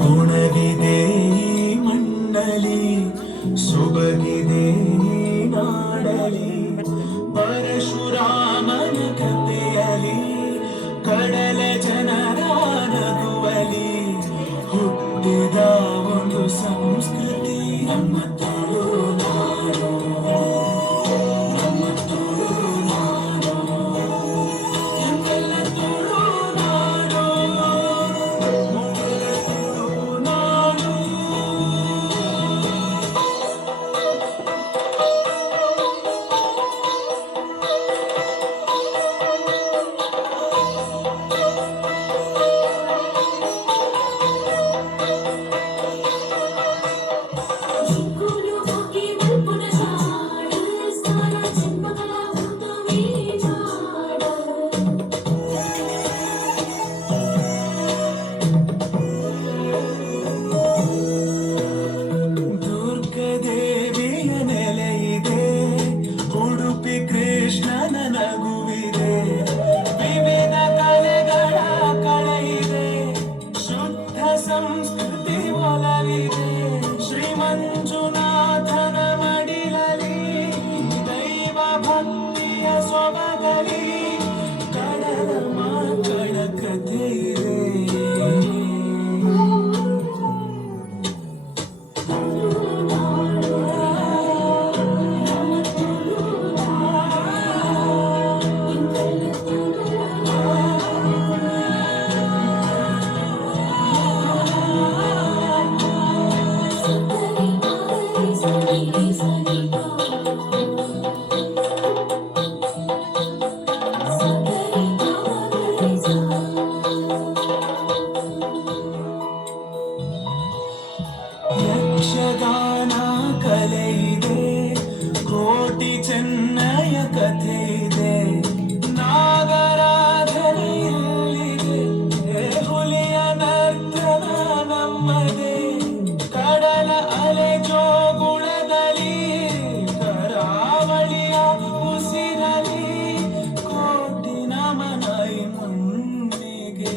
ಗುಣವಿದೆ ಮಣ್ಣಲಿ ಸೊಬಗಿದೆ ನಾಡಲಿ ಪರಶುರಾಮನ ಕಥೆಯಲಿ ಕಡಲ ಜನರ ನಗುವಲಿ ಹುಟ್ಟಿದ ಒಂದು ಸಂಸ್ಕೃತಿ ನಮ್ಮ ತುಳುನಾಡು ನಮ್ಮ ತುಳುನಾಡು ಎಂತೆಲ್ಲ ತುಳುನಾಡು ಮೊದಲ ತುಳುನಾಡು. ದುರ್ಗದೇವಿಯ ನೆಲೆಯಿದೆ ಉಡುಪಿ ಕೃಷ್ಣನ ನಗುವಿದೆ ವಿವಿಧ ಕಲೆಗಳ ಕಳೆಯಿದೆ ಶುದ್ಧ ಸಂಸ್ಕೃತಿ ಒಲವಿದೆ ಶ್ರೀ ಮಂಜುನಾಥನ ಮಡಿಲಲಿ ದೈವ ಭಕ್ತಿಯ ಸೊಬಗಲಿ ಕಡಲ ಮಕ್ಕಳ ಕಥೆ ಇದೆ. ಯಕ್ಷಗಾನ ಕಲೆಯಿದೆ ಕೋಟಿ ಚೆನ್ನಯ ಕಥೆ ಇದೆ ನಾಗರಾಧನೆ ಇಲ್ಲಿದೆ ಹುಲಿಯ ನರ್ತನ ನಮ್ಮದೇ ಕಡಲ ಅಲೆ ಜೋಗುಳದಲ್ಲಿ ಕರಾವಳಿಯ ಉಸಿರಲಿ ಕೋಟಿ ನಮನ ಮುನ್ನಿಗೆ.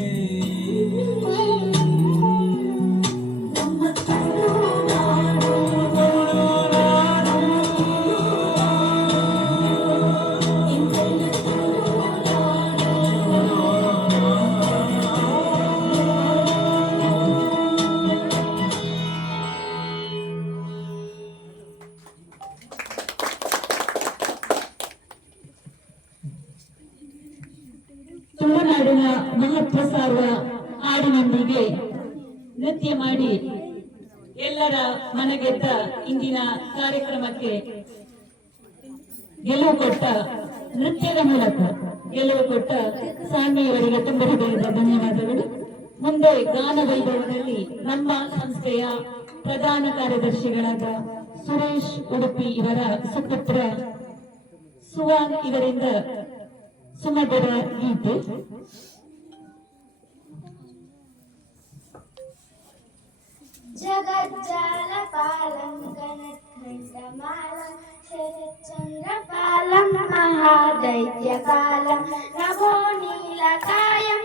ತುಳುನಾಡಿನ ಮಹತ್ವ ಸಾರುವ ಹಾಡಿನೊಂದಿಗೆ ನೃತ್ಯ ಮಾಡಿ ಎಲ್ಲರ ಮನಗೆದ್ದ ಇಂದಿನ ಕಾರ್ಯಕ್ರಮಕ್ಕೆ ಗೆಲುವು ಕೊಟ್ಟ ನೃತ್ಯದ ಮೂಲಕ ಗೆಲುವು ಕೊಟ್ಟ ಸಾನ್ವಿಯವರಿಗೆ ತುಂಬ ಹೃದಯದ ಧನ್ಯವಾದಗಳು. ಮುಂದೆ ಗಾನ ವೈಭವದಲ್ಲಿ ನಮ್ಮ ಸಂಸ್ಥೆಯ ಪ್ರಧಾನ ಕಾರ್ಯದರ್ಶಿಗಳಾದ ಸುರೇಶ್ ಉಡುಪಿ ಇವರ ಸುಪುತ್ರ ಸುವಾನ್ ಇವರಿಂದ ಸುಮಧುರ ಗೀತೆ. जगज्जालपालं गणखण्डमालं शरच्चन्द्रपालं महादैत्यकालं नभो नीलकायं